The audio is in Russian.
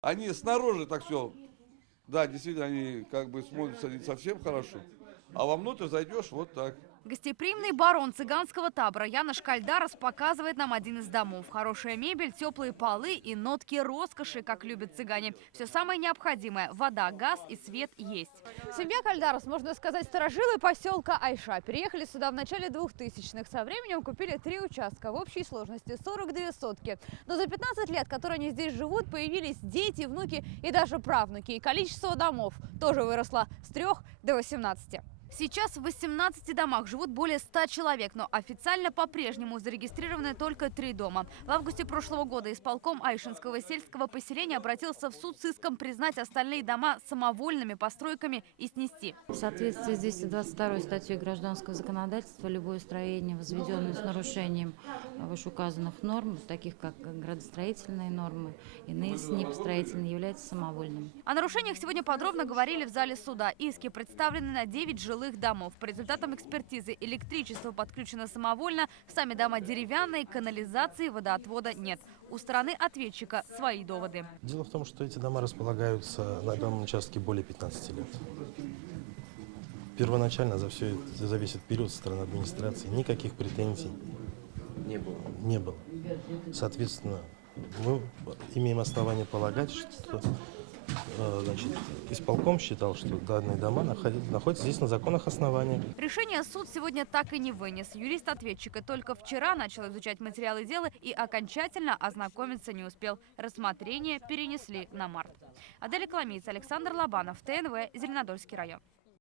Они снаружи так все, да, действительно, они как бы смотрятся не совсем хорошо. А вовнутрь зайдешь вот так. Гостеприимный барон цыганского табора Янош Кальдарос показывает нам один из домов. Хорошая мебель, теплые полы и нотки роскоши, как любят цыгане. Все самое необходимое – вода, газ и свет есть. Семья Кальдарос, можно сказать, сторожилы поселка Айша. Переехали сюда в начале 2000-х. Со временем купили 3 участка в общей сложности 42 сотки. Но за 15 лет, которые они здесь живут, появились дети, внуки и даже правнуки. И количество домов тоже выросло с 3 до 18. Сейчас в 18 домах живут более 100 человек, но официально по-прежнему зарегистрированы только 3 дома. В августе прошлого года исполком Айшинского сельского поселения обратился в суд с иском признать остальные дома самовольными постройками и снести. В соответствии с 222 статьей Гражданского законодательства любое строение, возведенное с нарушением вышеуказанных норм, таких как градостроительные нормы, иные СНИП-строительные, является самовольным. О нарушениях сегодня подробно говорили в зале суда. Иски представлены на 9 жилых домов. По результатам экспертизы электричество подключено самовольно, сами дома деревянные, канализации, водоотвода нет. У стороны ответчика свои доводы. Дело в том, что эти дома располагаются на данном участке более 15 лет. Первоначально за весь этот период со стороны администрации никаких претензий не было. Соответственно, мы имеем основание полагать, что исполком считал, что данные дома находятся здесь на законных основаниях. Решение суд сегодня так и не вынес. Юрист ответчика только вчера начал изучать материалы дела и окончательно ознакомиться не успел. Рассмотрение перенесли на март. Аделя Коломейц, Александр Лобанов, ТНВ, Зеленодольский район.